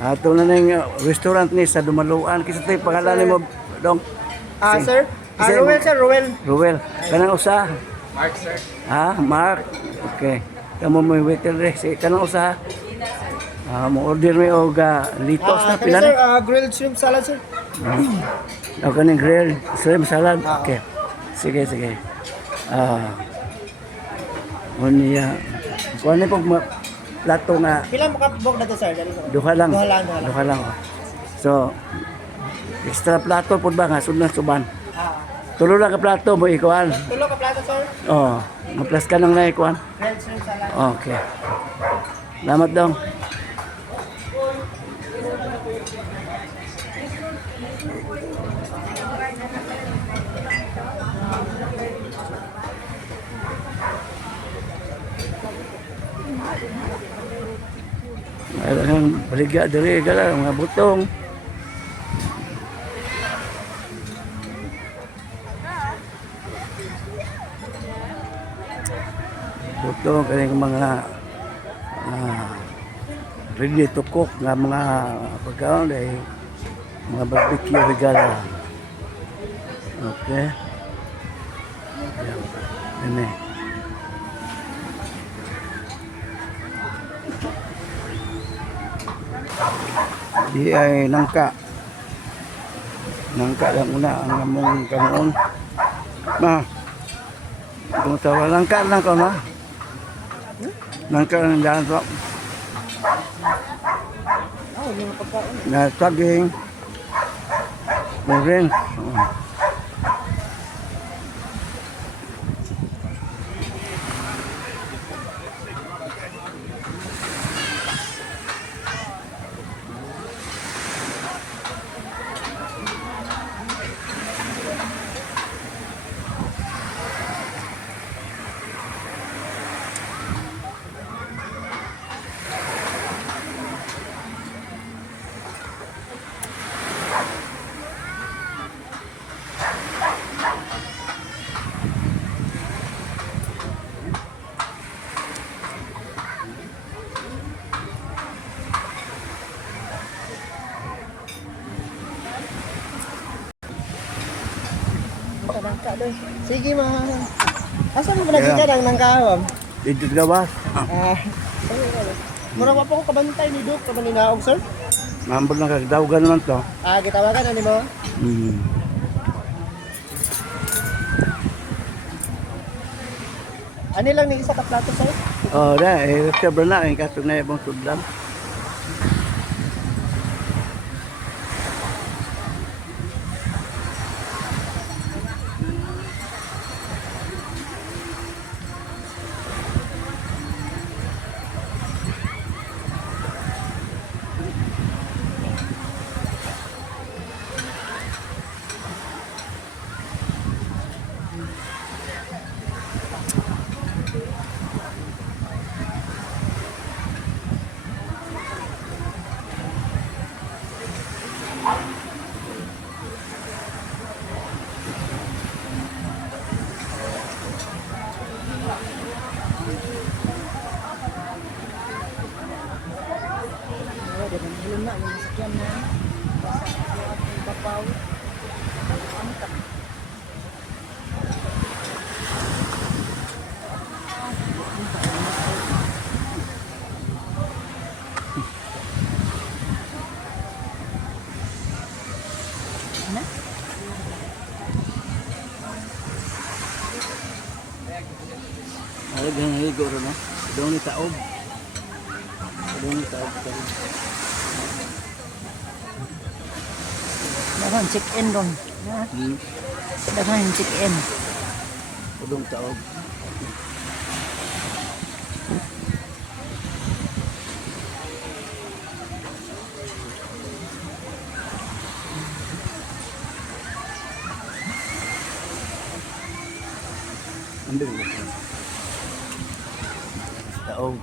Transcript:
Ato na yung restaurant ni sa Dumaluan. Kisa tayo pangalan mo, dong? Sir? Ruel, sir, Ruel. Ruel. Kanang usa? Mark, sir. Mark. Okay. Kamu mo yung waiter rin. Sige, kanang usa? Mo order mo og litos na pila Sir, na? grilled shrimp salad, sir. Kaning grilled shrimp salad. Okay. Sige, sige. Unya. Kuha na pong plato nga. Pila mo kapibok na to, sir? Duha lang. Duha lang. Duha lang. So, extra plato po ba nga? Sunod suban. Tulo lang ka plato mo ikuan. Tulo ka plato, sir? Oo. Maplas ka nang na ikuan. Grilled shrimp salad. Okay. Salamat dong. Ang baligya diri gala mga butong. Butong kani mga ready to cook nga mga pagkaon dahil mga barbecue regala. Okay. Ini. Di ay nangka. Nangka lang una ang among kamuon. Kung tawa nangka lang ko na. Nangka lang daan po. Na saging. Orange. Nangka doy. Sige, ma. Asa mo lagi ka nang nangkahom? Dito ka ba? Mura pa po ko kabantay ni Duk, kabalinaog, sir. Mambol na kagdawagan naman to. Gitawagan ani mo? Ani lang ni isa ka plato, sir? Sobra na. Kasog na ibang sudlan. Belum nak yang sekian na. Bapaw. Ana? Ay, ganyan higo rin, no? Doon ni taob. Doon ni taob. Dahan check-in dong. Dahan check-in. Doon taob. Ambil. Taob.